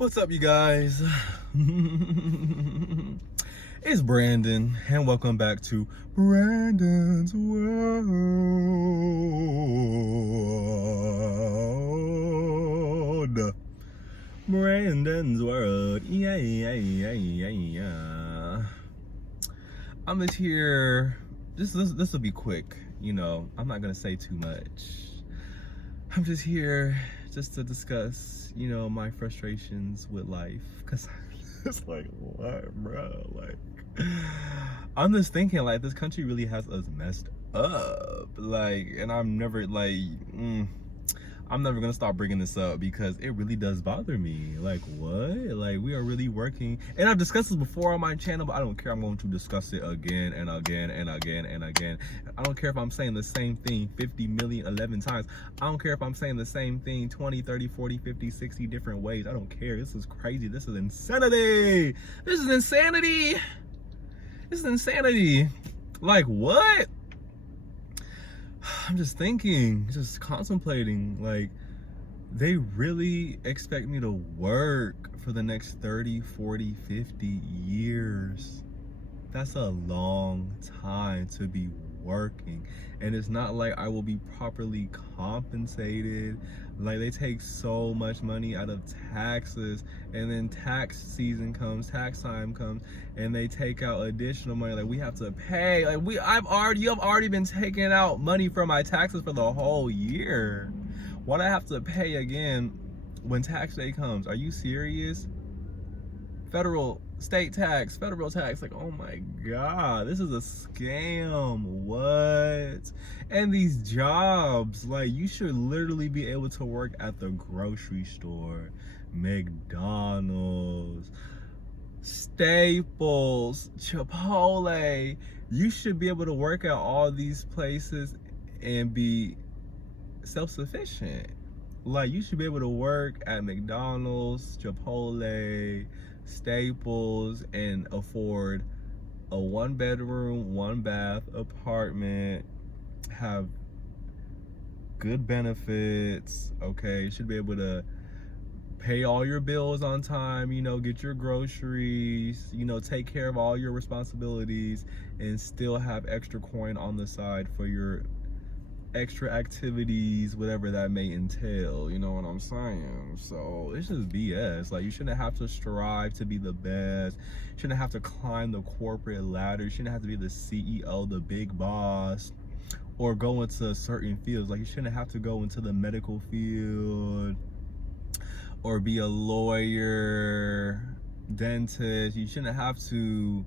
What's up, you guys? It's Brandon, and welcome back to Brandon's World. Brandon's World. Yeah. I'm just here. This will be quick. You know, I'm not gonna say too much. I'm just here just to discuss, you know, my frustrations with life. Cause it's like, what, bro? Like, I'm just thinking, like, this country really has us messed up. Like, and I'm never gonna stop bringing this up because it really does bother me. Like, what? Like, we are really working, and I've discussed this before on my channel, but I don't care. I'm going to discuss it again and again and again and again. I don't care if I'm saying the same thing 50 million 11 times. I don't care if I'm saying the same thing 20, 30, 40, 50, 60 different ways. I don't care. This is crazy. This is insanity. This is insanity. This is insanity. Like, what? I'm just thinking, just contemplating, like, they really expect me to work for the next 30, 40, 50 years. That's a long time to be working. And it's not like I will be properly compensated. Like, they take so much money out of taxes, and then tax season comes, tax time comes, and they take out additional money. Like, we have to pay. Like, you have already been taking out money from my taxes for the whole year. Why do I have to pay again when tax day comes? Are you serious? Federal, state tax, federal tax. Like, oh my God, this is a scam. What? And these jobs, like, you should literally be able to work at the grocery store, McDonald's, Staples, Chipotle. You should be able to work at all these places and be self-sufficient. Like, you should be able to work at McDonald's, Chipotle, Staples, and afford a 1-bedroom, 1-bath apartment, have good benefits. Okay, you should be able to pay all your bills on time, you know, get your groceries, you know, take care of all your responsibilities, and still have extra coin on the side for your extra activities, whatever that may entail. You know what I'm saying? So it's just BS. Like, you shouldn't have to strive to be the best. You shouldn't have to climb the corporate ladder. You shouldn't have to be the CEO, the big boss, or go into certain fields. Like, you shouldn't have to go into the medical field or be a lawyer, dentist. You shouldn't have to,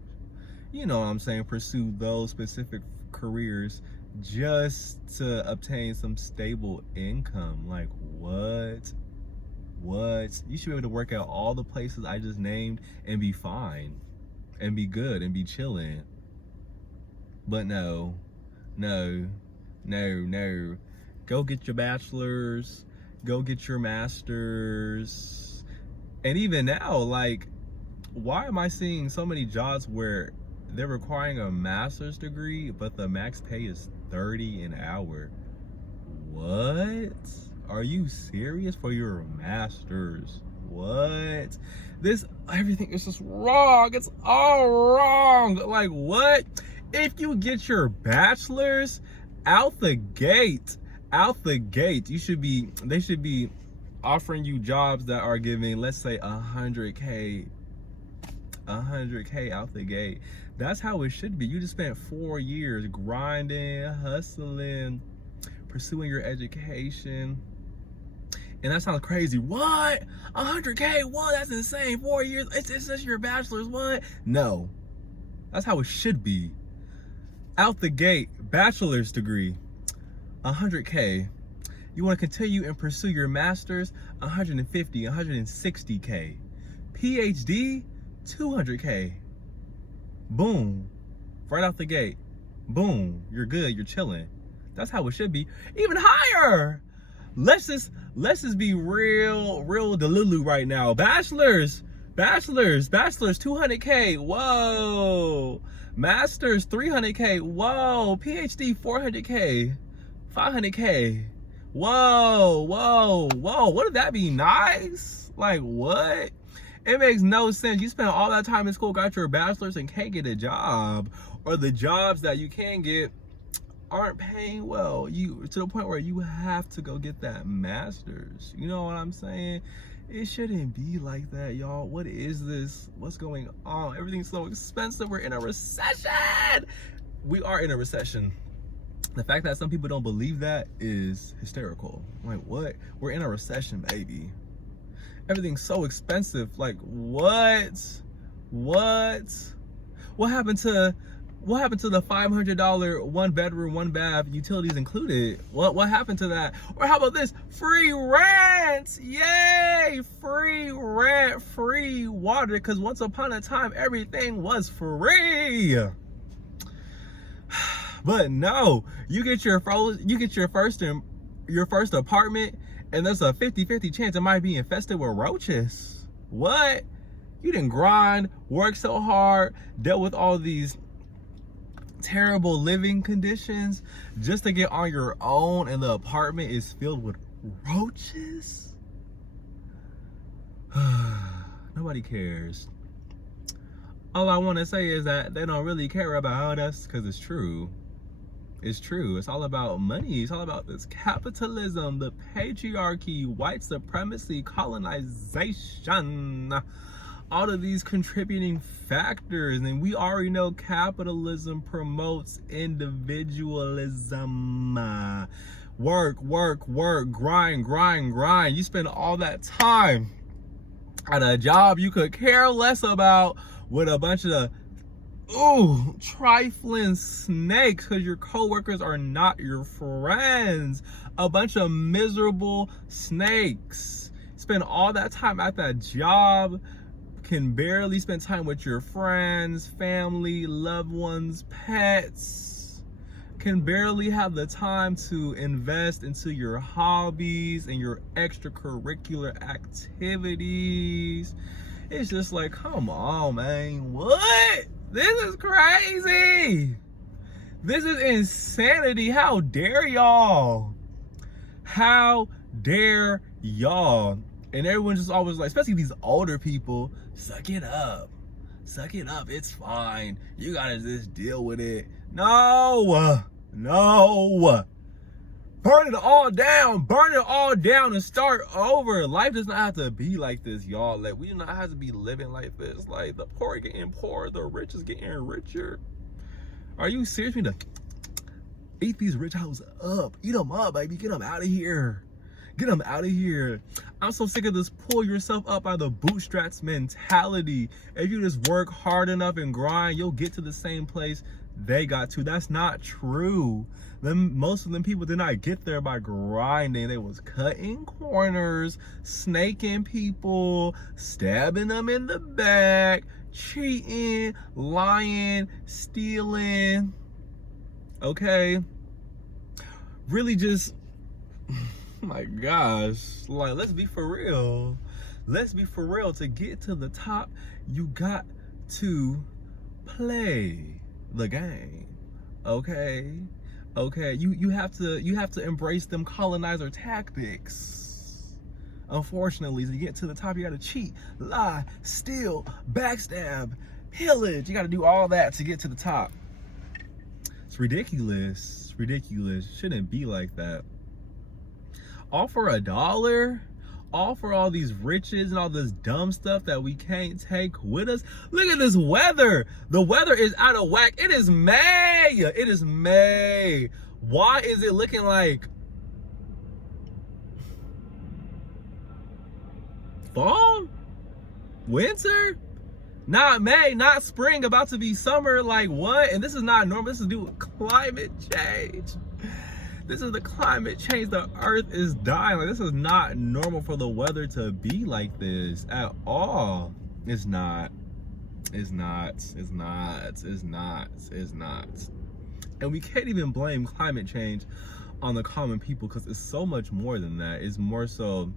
you know what I'm saying, pursue those specific careers just to obtain some stable income. Like, what? You should be able to work at all the places I just named and be fine and be good and be chilling. But no. Go get your bachelor's, go get your master's. And even now, like, why am I seeing so many jobs where they're requiring a master's degree, but the max pay is $30 an hour? What? Are you serious? For your master's? What? Everything is just wrong. It's all wrong. Like, what? If you get your bachelor's out the gate, they should be offering you jobs that are giving, let's say, 100K out the gate. That's how it should be. You just spent 4 years grinding, hustling, pursuing your education. And that sounds crazy. What? 100K? What? That's insane. 4 years. It's just your bachelor's. What? No. That's how it should be. Out the gate, bachelor's degree, 100K. You want to continue and pursue your master's, 150, 160K. PhD, 200K. Boom. Right out the gate. Boom. You're good. You're chilling. That's how it should be. Even higher. Let's just be real delulu right now. Bachelor's, 200K. Whoa. Master's, 300K. Whoa. PhD, 400K. 500K. Whoa. Wouldn't that be nice? Like, what? It makes no sense. You spent all that time in school, got your bachelor's, and can't get a job, or the jobs that you can get aren't paying well. You to the point where you have to go get that master's. You know what I'm saying? It shouldn't be like that, y'all. What is this? What's going on? Everything's so expensive. We're in a recession. We are in a recession. The fact that some people don't believe that is hysterical. Like, what? We're in a recession, baby. Everything's so expensive. Like, what? What happened to the $500 one bedroom, one bath, utilities included? What happened to that? Or how about this? Free rent! Yay! Free rent, free water, because once upon a time everything was free. But no, you get your first apartment, and there's a 50-50 chance it might be infested with roaches. What? You didn't grind, work so hard, dealt with all these terrible living conditions just to get on your own, and the apartment is filled with roaches? Nobody cares. All I want to say is that they don't really care about us, because it's true. It's true. It's all about money. It's all about this capitalism, the patriarchy, white supremacy, colonization, all of these contributing factors. And we already know capitalism promotes individualism. Work, grind. You spend all that time at a job you could care less about, with a bunch of trifling snakes, because your coworkers are not your friends. A bunch of miserable snakes. Spend all that time at that job, can barely spend time with your friends, family, loved ones, pets. Can barely have the time to invest into your hobbies and your extracurricular activities. It's just like, come on, man. What? This is crazy. This is insanity. How dare y'all? How dare y'all? And everyone's just always like, especially these older people, suck it up. Suck it up. It's fine. You gotta just deal with it. No. Burn it all down and start over. Life does not have to be like this, y'all. Like, we do not have to be living like this. Like, the poor getting poorer, the rich is getting richer. Are you serious? We need to eat these rich houses up. Eat them up, baby. Get them out of here. Get them out of here. I'm so sick of this pull yourself up by the bootstraps mentality. If you just work hard enough and grind, you'll get to the same place they got to. That's not true. Most of them people did not get there by grinding. They was cutting corners, snaking people, stabbing them in the back, cheating, lying, stealing. Okay? Really just, my gosh, like, let's be for real. Let's be for real. To get to the top, you got to play the game. Okay? You have to embrace them colonizer tactics. Unfortunately, to get to the top, you gotta cheat, lie, steal, backstab, pillage. You gotta do all that to get to the top. It's ridiculous. It's ridiculous. Shouldn't be like that. All for $1? All for all these riches and all this dumb stuff that we can't take with us? Look at this weather. The weather is out of whack. It is May. It is May. Why is it looking like fall? Winter? Not May, not spring, about to be summer. Like, what? And this is not normal. This is due to climate change. This is the climate change. The earth is dying. Like, this is not normal for the weather to be like this at all. It's not. It's not. It's not. It's not. It's not. And we can't even blame climate change on the common people, because it's so much more than that. It's more so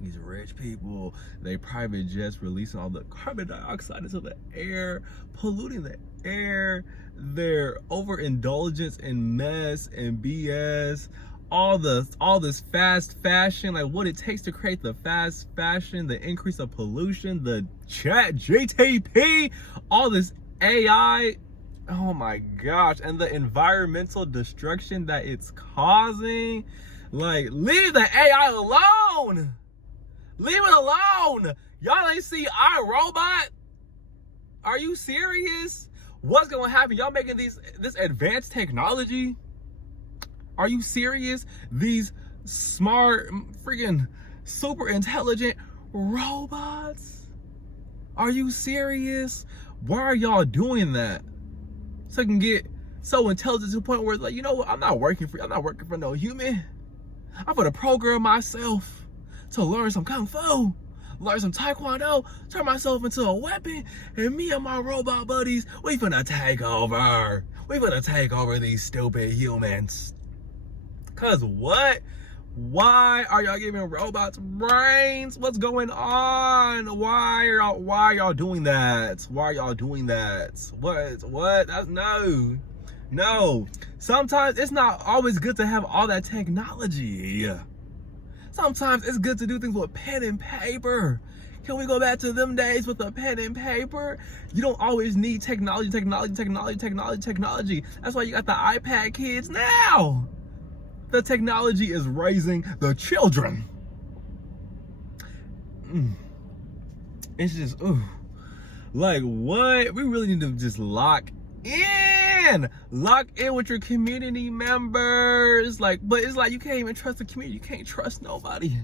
these rich people, they private jets releasing all the carbon dioxide into the air, polluting the air, their overindulgence in mess and BS, all this fast fashion, like what it takes to create the fast fashion, the increase of pollution, the chat GTP, all this AI. Oh my gosh, and the environmental destruction that it's causing. Like, leave the AI alone. Leave it alone. Y'all ain't see iRobot? Are you serious? What's gonna happen? Y'all making this advanced technology? Are you serious? These smart, freaking super intelligent robots? Are you serious? Why are y'all doing that? So I can get so intelligent to the point where it's like, you know what? I'm not working for no human. I'm gonna program myself to learn some kung fu, learn some taekwondo, turn myself into a weapon, and me and my robot buddies, we finna take over. We finna take over these stupid humans. Cause what? Why are y'all giving robots brains? What's going on? Why are y'all doing that? Why are y'all doing that? What? That's no. Sometimes it's not always good to have all that technology. Sometimes it's good to do things with pen and paper. Can we go back to them days with a pen and paper? You don't always need technology. That's why you got the iPad kids now. The technology is raising the children. It's just, like what? We really need to just lock in with your community members. Like, but it's like you can't even trust the community. You can't trust nobody.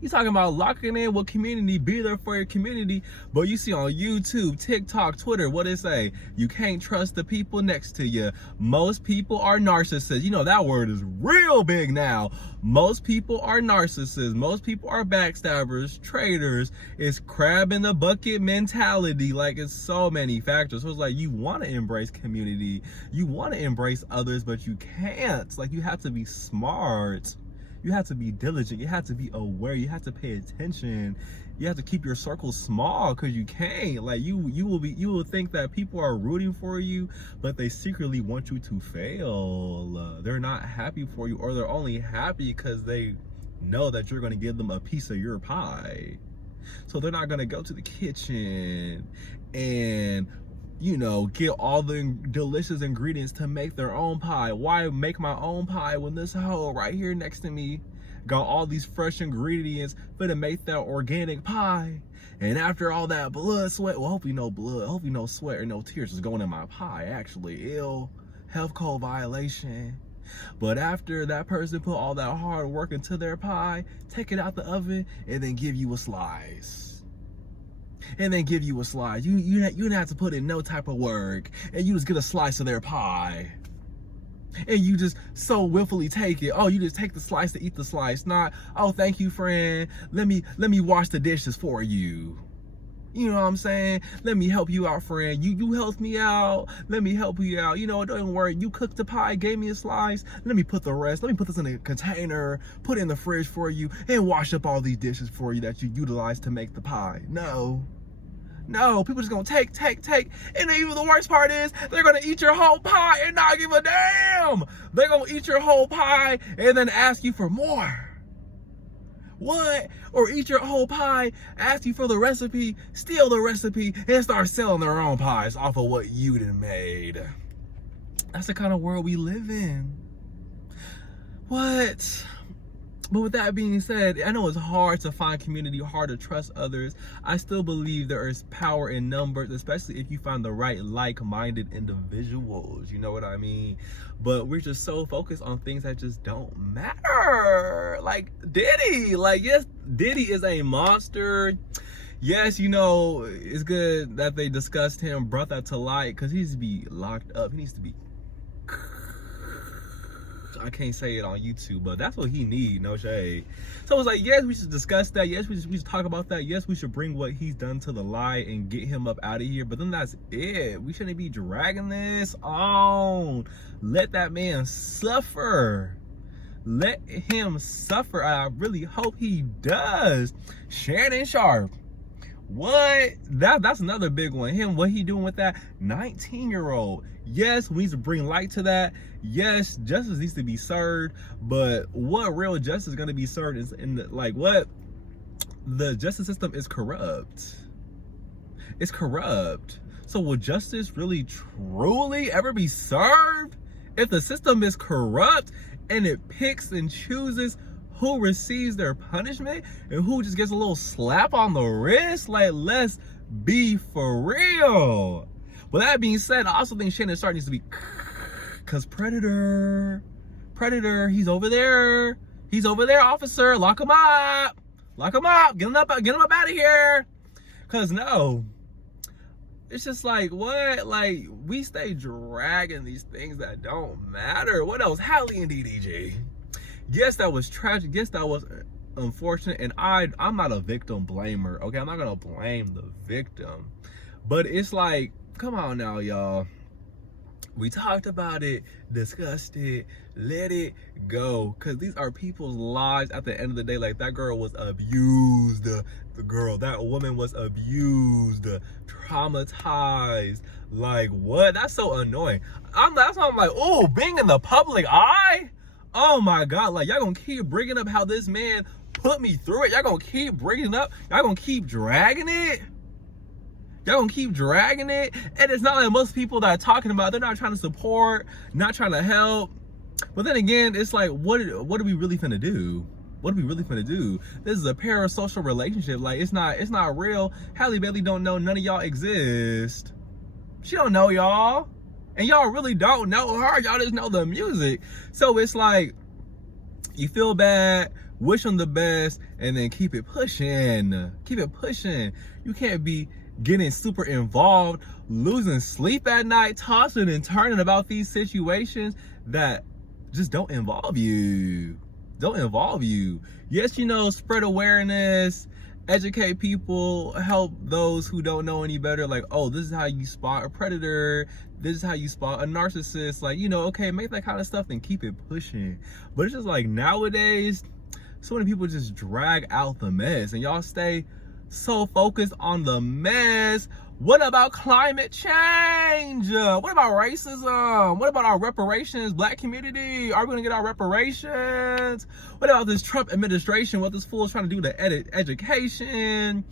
You talking about locking in with community, be there for your community, but you see on YouTube, TikTok, Twitter, what it say? You can't trust the people next to you. Most people are narcissists. You know, that word is real big now. Most people are narcissists. Most people are backstabbers, traitors. It's crab in the bucket mentality. Like, it's so many factors. So it's like you want to embrace community. You want to embrace others, but you can't. Like, you have to be smart. You have to be diligent. You have to be aware. You have to pay attention. You have to keep your circle small, because you can't. Like, you will think that people are rooting for you, but they secretly want you to fail. They're not happy for you, or they're only happy because they know that you're going to give them a piece of your pie. So they're not going to go to the kitchen and, you know, get all the delicious ingredients to make their own pie. Why make my own pie when this hoe right here next to me got all these fresh ingredients for to make that organic pie? And after all that blood, sweat, well, hopefully no blood, hopefully no sweat or no tears is going in my pie. Actually, ill health code violation. But after that person put all that hard work into their pie, take it out the oven and then give you a slice. You didn't have to put in no type of work, and you just get a slice of their pie. And you just so willfully take it. Oh, you just take the slice to eat the slice. Not, oh, thank you, friend. Let me wash the dishes for you. You know what I'm saying? Let me help you out, friend. You helped me out. Let me help you out. You know, don't worry. You cooked the pie, gave me a slice. Let me put the rest. Let me put this in a container, put it in the fridge for you, and wash up all these dishes for you that you utilized to make the pie. No, people just gonna take. And even the worst part is, they're gonna eat your whole pie and not give a damn. They're gonna eat your whole pie and then ask you for more. What? Or eat your whole pie, ask you for the recipe, steal the recipe, and start selling their own pies off of what you done made. That's the kind of world we live in. What? But with that being said, I know it's hard to find community, hard to trust others. I still believe there is power in numbers, especially if you find the right like-minded individuals. You know what I mean? But we're just so focused on things that just don't matter. Like Diddy. Like, yes, Diddy is a monster. Yes, you know, it's good that they discussed him, brought that to light, because he needs to be locked up. He needs to be... I can't say it on YouTube, but that's what he needs, no shade. So it's like, yes, we should discuss that. Yes, we should talk about that. Yes, we should bring what he's done to the light and get him up out of here. But then that's it. We shouldn't be dragging this on. Let that man suffer. Let him suffer. I really hope he does. Shannon Sharpe, What? That's another big one. Him, what he doing with that 19-year-old? Yes, we need to bring light to that. Yes, justice needs to be served, but what real justice is going to be served is what? The justice system is corrupt. It's corrupt. So will justice really truly ever be served if the system is corrupt and it picks and chooses who receives their punishment and who just gets a little slap on the wrist? Like, let's be for real. With that being said, I also think Shannon Sharpe needs to be, because Predator, he's over there, officer, lock him up, get him up out of here. Because no, it's just like, what? Like, we stay dragging these things that don't matter. What else? Halle and DDG. Yes, that was tragic. Yes, that was unfortunate. And I'm not a victim blamer, okay? I'm not gonna blame the victim. But it's like, come on now, y'all. We talked about it, discussed it, let it go. Because these are people's lives at the end of the day. Like, that girl was abused. That woman was abused, traumatized. Like, what? That's so annoying. That's why I'm like, oh, being in the public eye? Oh my God, like, y'all gonna keep bringing up how this man put me through it. Y'all gonna keep bringing it up. Y'all gonna keep dragging it. And it's not like most people that are talking about, they're not trying to support, not trying to help. But then again, it's like, what are we really finna do? This is a parasocial relationship. Like, it's not real. Halle Bailey don't know none of y'all exist. She don't know y'all. And y'all really don't know her. Y'all just know the music. So it's like, you feel bad, wish them the best, and then keep it pushing. You can't be getting super involved, losing sleep at night, tossing and turning about these situations that just don't involve you. Yes, spread awareness, educate people, help those who don't know any better. Like, oh, this is how you spot a predator. This is how you spot a narcissist. Like, okay, make that kind of stuff and keep it pushing. But it's just like, nowadays, so many people just drag out the mess, and y'all stay so focused on the mess. What about climate change? What about racism? What about our reparations? Black community, are we gonna get our reparations? What about this Trump administration? What this fool is trying to do to edit education?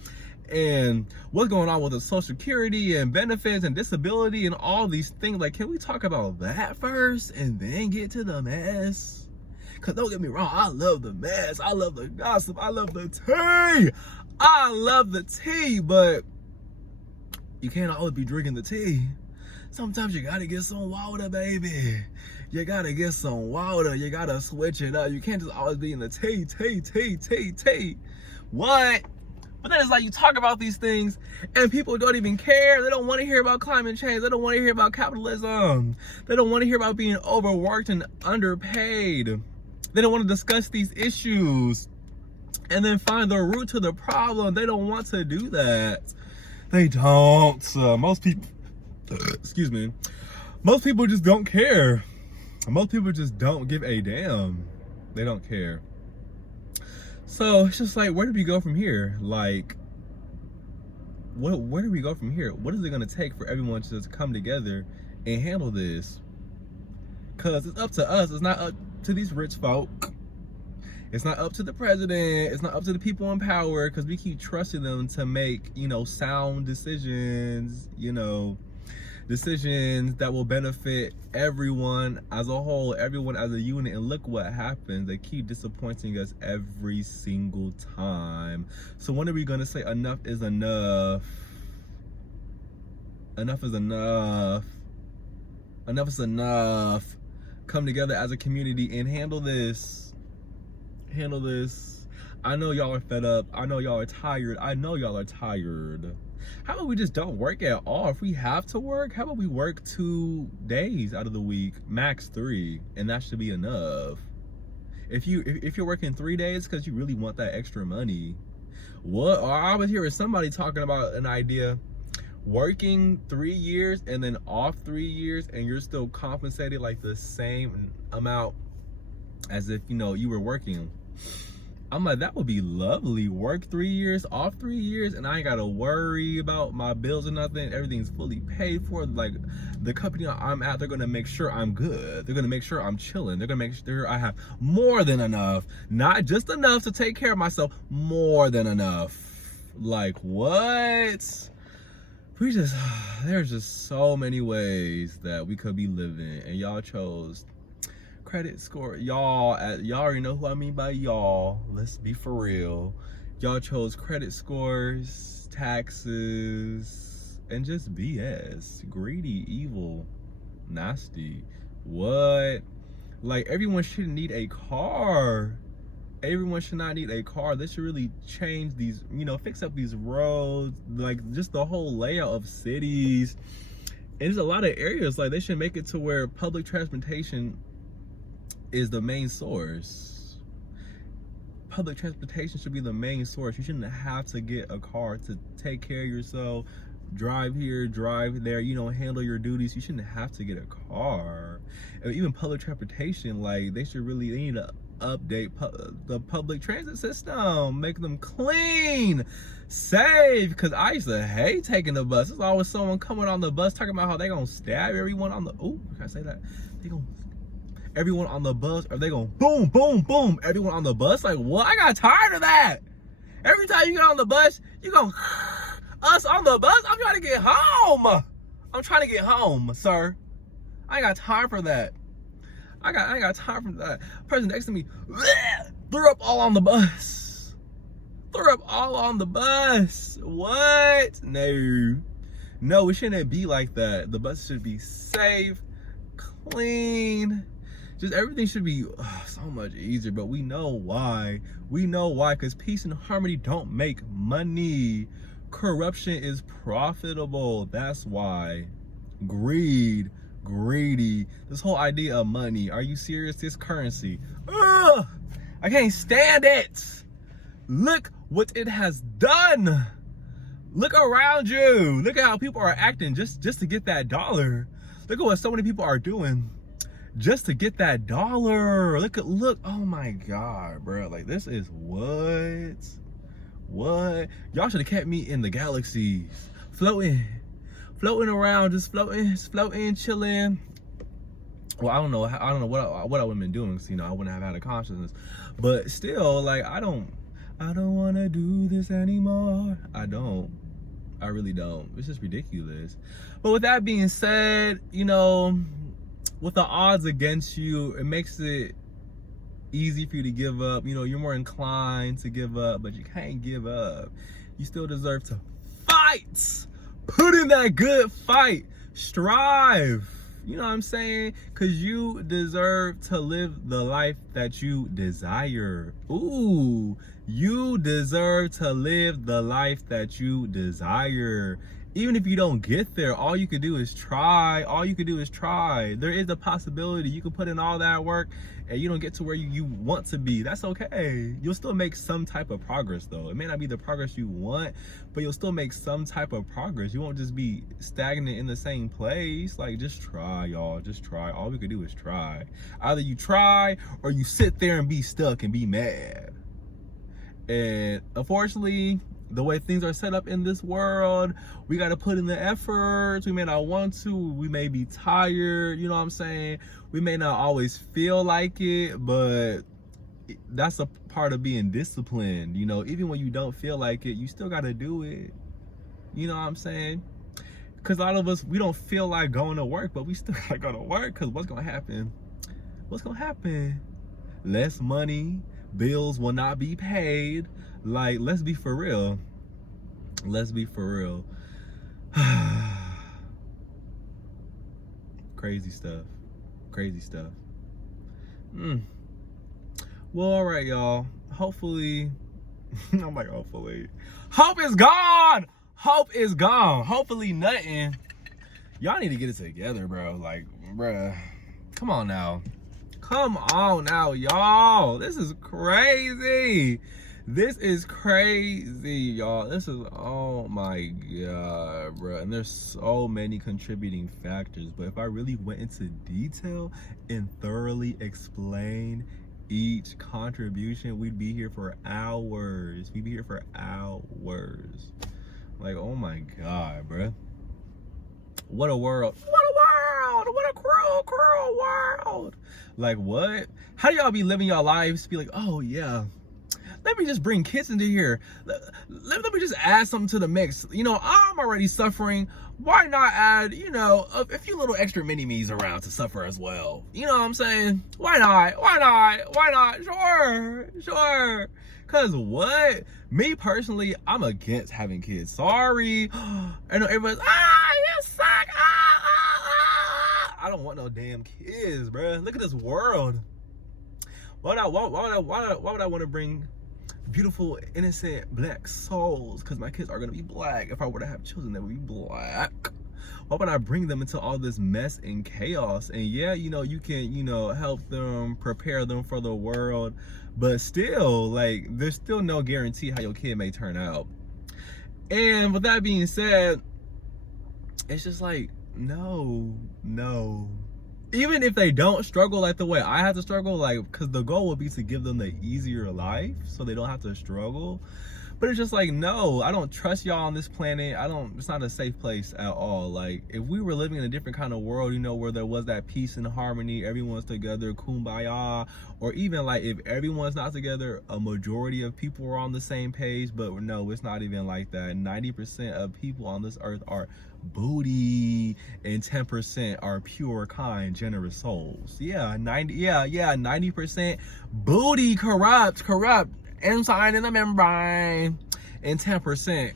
And what's going on with the Social Security and benefits and disability and all these things? Like, can we talk about that first and then get to the mess? Because don't get me wrong, I love the mess. I love the gossip. I love the tea. But you can't always be drinking the tea. Sometimes you gotta get some water, baby. You gotta get some water. You gotta switch it up. You can't just always be in the tea. What? But then it's like, you talk about these things and people don't even care. They don't want to hear about climate change. They don't want to hear about capitalism. They don't want to hear about being overworked and underpaid. They don't want to discuss these issues and then find the root to the problem. They don't want to do that. They don't. Most people, excuse me, most people just don't care. Most people just don't give a damn. They don't care. So it's just like, where do we go from here? Like, where do we go from here? What is it gonna take for everyone to just come together and handle this? Cause it's up to us. It's not up to these rich folk. It's not up to the president. It's not up to the people in power, because we keep trusting them to make, sound decisions, decisions that will benefit everyone as a whole, everyone as a unit. And look what happens. They keep disappointing us every single time. So when are we going to say enough is enough? Enough is enough. Enough is enough. Come together as a community and handle this. I know y'all are fed up. I know y'all are tired. How about we just don't work at all? If we have to work, how about we work 2 days out of the week, max 3, and that should be enough. If you're working 3 days because you really want that extra money, what? Or I was hearing somebody talking about an idea, working 3 years and then off 3 years, and you're still compensated like the same amount as if you were working. I'm like, that would be lovely. Work 3 years, off 3 years, and I ain't gotta worry about my bills or nothing. Everything's fully paid for. Like, the company I'm at, they're gonna make sure I'm good. They're gonna make sure I'm chilling. They're gonna make sure I have more than enough. Not just enough to take care of myself, more than enough. Like, what? There's just so many ways that we could be living, and y'all chose credit score. Y'all already know who I mean by y'all. Let's be for real. Y'all chose credit scores, taxes, and just BS. Greedy, evil, nasty. What? Like, everyone shouldn't need a car. Everyone should not need a car. They should really change these, fix up these roads, like just the whole layout of cities. And there's a lot of areas, like, they should make it to where public transportation is the main source. Public transportation should be the main source. You shouldn't have to get a car to take care of yourself, drive here, drive there, handle your duties. You shouldn't have to get a car. And even public transportation, like, they need to update the public transit system, make them clean, safe. Because I used to hate taking the bus. There's always someone coming on the bus talking about how they gonna stab everyone on the, can I say that? Everyone on the bus, or they gonna boom, boom, boom, everyone on the bus. Like, what? I got tired of that. Every time you get on the bus, you go, us on the bus? I'm trying to get home. I'm trying to get home, sir. I ain't got time for that. I ain't got time for that. Person next to me, threw up all on the bus. Threw up all on the bus. What? No, it shouldn't be like that. The bus should be safe, clean. Just everything should be so much easier, but we know why. We know why, because peace and harmony don't make money. Corruption is profitable. That's why. Greedy. This whole idea of money. Are you serious? This currency. Ugh, I can't stand it. Look what it has done. Look around you. Look at how people are acting just to get that dollar. Look at what so many people are doing just to get that dollar. Look, oh my God, bro. Like, this is what? Y'all should have kept me in the galaxies, floating around, just floating, chilling. Well, I don't know what I would have been doing, because I wouldn't have had a consciousness. But still, like, I don't want to do this anymore. I really don't. It's just ridiculous. But with that being said, with the odds against you, it makes it easy for you to give up. You're more inclined to give up, but you can't give up. You still deserve to fight. Put in that good fight. Strive. You know what I'm saying? Because you deserve to live the life that you desire. Ooh, you deserve to live the life that you desire. Even if you don't get there, all you can do is try. There is a possibility you can put in all that work and you don't get to where you want to be. That's okay. You'll still make some type of progress, though. It may not be the progress you want, but you'll still make some type of progress. You won't just be stagnant in the same place. Like, just try, y'all. Just try. All we can do is try. Either you try or you sit there and be stuck and be mad. And unfortunately, the way things are set up in this world, we got to put in the efforts. We may not want to. We may be tired. You know what I'm saying? We may not always feel like it, but that's a part of being disciplined. Even when you don't feel like it, you still got to do it. You know what I'm saying? Because a lot of us, we don't feel like going to work, but we still got to go to work, because what's going to happen? What's going to happen? Less money. Bills will not be paid. Like, let's be for real. Crazy stuff. Well, all right, y'all. Hopefully, I'm like, hopefully. Hope is gone. Hopefully nothing. Y'all need to get it together, bro. Like, bruh. Come on now, y'all. This is crazy. Y'all. Oh my God, bro. And there's so many contributing factors. But if I really went into detail and thoroughly explained each contribution, we'd be here for hours. We'd be here for hours. Like, oh my God, bruh. What a world. What a world. What a cruel, cruel world. Like, what? How do y'all be living your lives? Be like, oh yeah, let me just bring kids into here. Let me just add something to the mix. You know, I'm already suffering. Why not add, you know, a few little extra mini-me's around to suffer as well? You know what I'm saying? Why not? Why not? Why not? Sure, sure. Cause what? Me personally, I'm against having kids. Sorry. I know everybody's, you suck. I don't want no damn kids, bro. Look at this world. Why would I want to bring beautiful, innocent black souls? Because my kids are gonna be black. If I were to have children, they would be black. Why would I bring them into all this mess and chaos? And yeah, you know, you can, you know, help them, prepare them for the world, but still, like, there's still no guarantee how your kid may turn out. And with that being said, it's just like, no. Even if they don't struggle like the way I had to struggle, like, because the goal would be to give them the easier life so they don't have to struggle. But it's just like, no, I don't trust y'all on this planet. It's not a safe place at all. Like, if we were living in a different kind of world, you know, where there was that peace and harmony, everyone's together, kumbaya, or even like if everyone's not together, a majority of people are on the same page. But no, it's not even like that. 90% of people on this earth are booty and 10% are pure, kind, generous souls. Yeah, 90% booty, corrupt, inside in the membrane, and 10%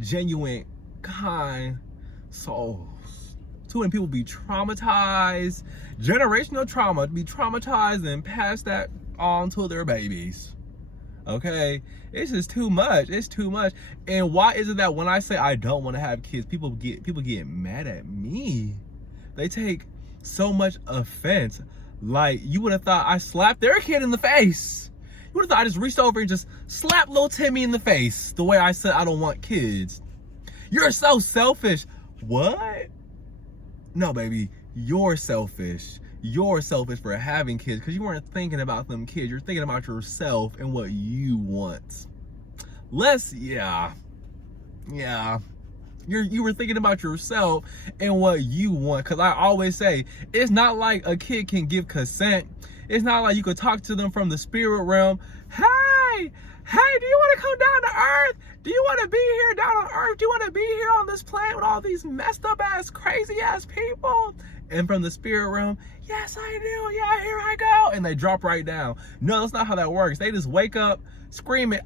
genuine, kind souls. Too many people be traumatized, generational trauma, be traumatized and pass that on to their babies. Okay, it's just too much. It's too much. And why is it that when I say I don't want to have kids, people get mad at me? They take so much offense. Like, you would have thought I slapped their kid in the face. You would have thought I just reached over and just slapped little Timmy in the face the way I said I don't want kids. You're so selfish. What? No, baby, you're selfish. You're selfish for having kids because you weren't thinking about them kids. You're thinking about yourself and what you want. You were thinking about yourself and what you want. Because I always say, it's not like a kid can give consent. It's not like you could talk to them from the spirit realm. Hey, do you want to come down to earth? Do you want to be here down on earth? Do you want to be here on this planet with all these messed up ass, crazy ass people? And from the spirit realm, yes, I do. Yeah, here I go. And they drop right down. No, that's not how that works. They just wake up screaming,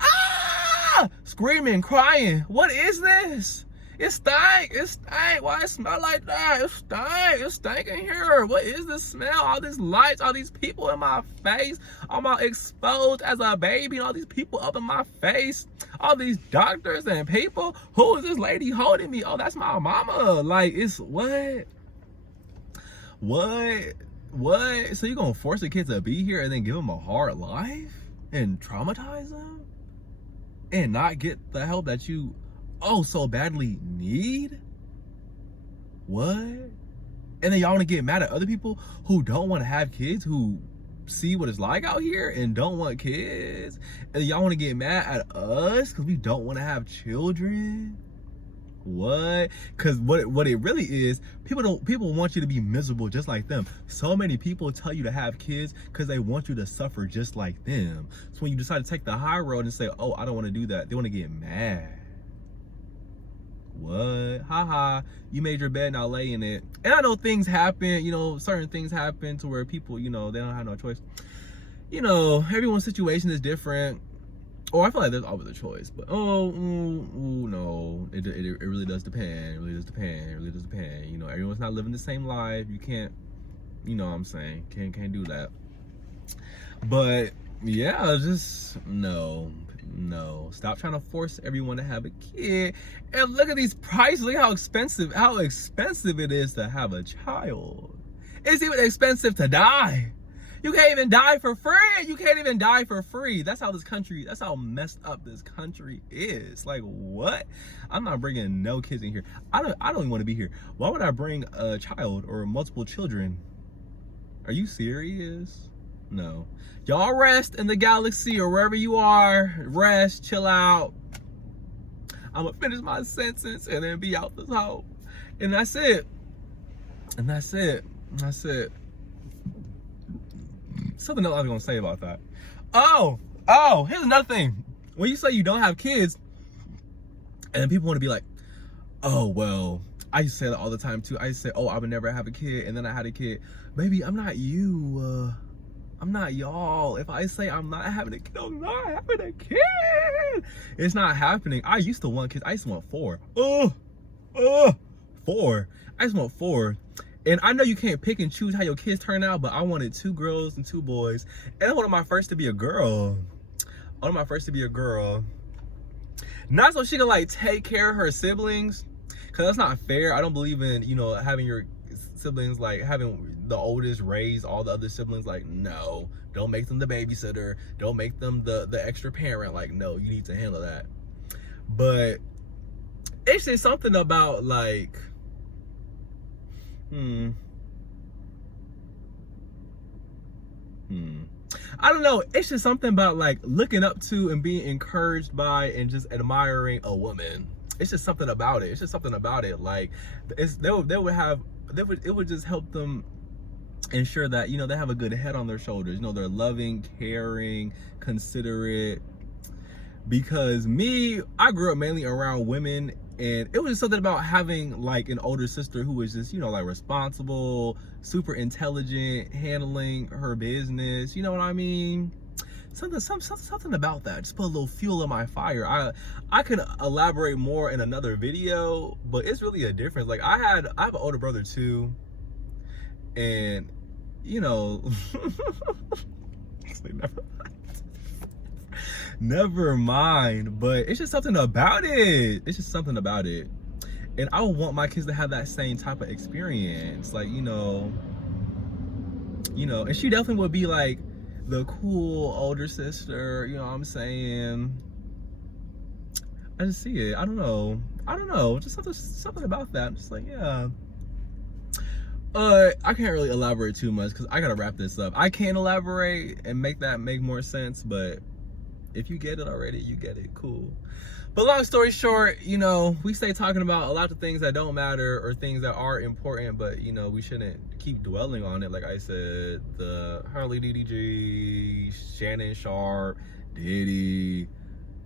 screaming, crying. What is this? It stank. Why it smell like that? It stank in here. What is this smell? All these lights, all these people in my face. I'm all exposed as a baby. And all these people up in my face. All these doctors and people. Who is this lady holding me? Oh, that's my mama. Like, it's what? So you gonna force the kids to be here and then give them a hard life? And traumatize them? And not get the help that you so badly need? What? And then y'all want to get mad at other people who don't want to have kids, who see what it's like out here and don't want kids? And y'all want to get mad at us because we don't want to have children? What? Because what it really is, people want you to be miserable just like them. So many people tell you to have kids because they want you to suffer just like them. So when you decide to take the high road and say, oh, I don't want to do that, they want to get mad. What? Haha, you made your bed, now lay in it. And I know things happen, you know, certain things happen to where people, you know, they don't have no choice. You know, everyone's situation is different. Or I feel like there's always a choice, but no, it really does depend. It really does depend. You know, everyone's not living the same life. You can't, you know what I'm saying, can't do that. But yeah, just no. Stop trying to force everyone to have a kid. And look at these prices. Look how expensive it is to have a child. It's even expensive to die. You can't even die for free. That's how messed up this country is. Like, what? I'm not bringing no kids in here. I don't even want to be here. Why would I bring a child or multiple children? Are you serious? No. Y'all rest in the galaxy or wherever you are. Rest, chill out. I'm gonna finish my sentence and then be out this hole. And that's it. And that's it. That's it. Something else I was gonna say about that. Oh, here's another thing. When you say you don't have kids, and then people want to be like, oh, well, I used to say that all the time too. I used to say, oh, I would never have a kid, and then I had a kid. Baby, I'm not you. I'm not y'all. If I say I'm not having a kid, I'm not having a kid. It's not happening. I used to want kids. I used to want 4. 4. I just want 4. And I know you can't pick and choose how your kids turn out, but I wanted 2 girls and 2 boys. And I wanted my first to be a girl. I wanted my first to be a girl. Not so she can like take care of her siblings, because that's not fair. I don't believe in, you know, having your siblings, like having the oldest raise all the other siblings. Like, no, don't make them the babysitter. Don't make them the extra parent. Like, no, you need to handle that. But it's just something about like, I don't know. It's just something about like looking up to and being encouraged by and just admiring a woman. It's just something about it. It's just something about it. Like, it would just help them ensure that, you know, they have a good head on their shoulders. You know, they're loving, caring, considerate. Because I grew up mainly around women, and it was just something about having like an older sister who was just, you know, like responsible, super intelligent, handling her business. You know what I mean? Something about that. Just put a little fuel in my fire. I could elaborate more in another video, but it's really a difference. Like I have an older brother too, and you know, never mind. But it's just something about it. It's just something about it. And I would want my kids to have that same type of experience. Like, you know, and she definitely would be like the cool older sister, you know what I'm saying? I just see it. I don't know. Just something about that. I'm just like, yeah. I can't really elaborate too much because I gotta wrap this up. I can elaborate and make that make more sense, but if you get it already, you get it. Cool. But long story short, you know, we stay talking about a lot of things that don't matter or things that are important, but you know, we shouldn't keep dwelling on it. Like I said, the Harley DDG, Shannon Sharp, Diddy,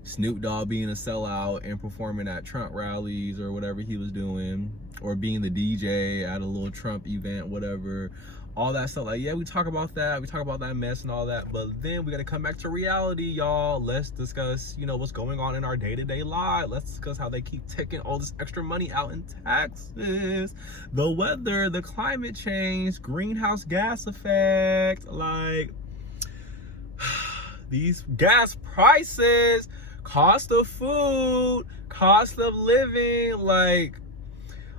Snoop Dogg being a sellout and performing at Trump rallies or whatever he was doing, or being the DJ at a little Trump event, whatever. All that stuff. Like, yeah, we talk about that. We talk about that mess and all that. But then we got to come back to reality, y'all. Let's discuss, you know, what's going on in our day-to-day life. Let's discuss how they keep taking all this extra money out in taxes, the weather, the climate change, greenhouse gas effect, like these gas prices, cost of food, cost of living, like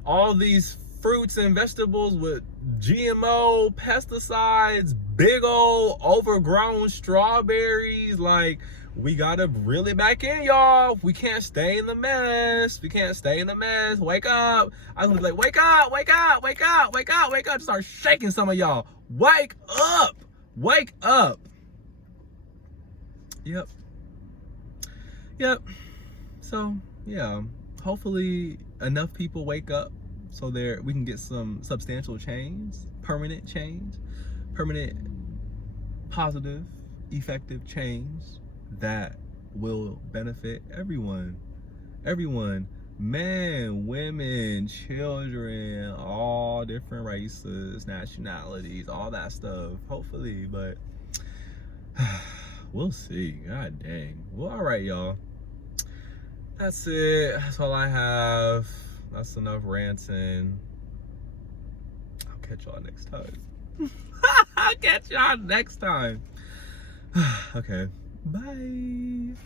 all these fruits and vegetables with GMO, pesticides, big old overgrown strawberries. Like, we gotta reel it back in, y'all. We can't stay in the mess. We can't stay in the mess. Wake up. I was like, wake up, wake up, wake up, wake up, wake up. Just start shaking some of y'all. Wake up. Wake up. Yep. So, yeah. Hopefully enough people wake up so we can get some substantial change, permanent change, permanent, positive, effective change that will benefit everyone. Everyone, men, women, children, all different races, nationalities, all that stuff, hopefully, but we'll see. God dang. Well, all right, y'all. That's it. That's all I have. That's enough ranting. I'll catch y'all next time. I'll catch y'all next time. Okay. Bye.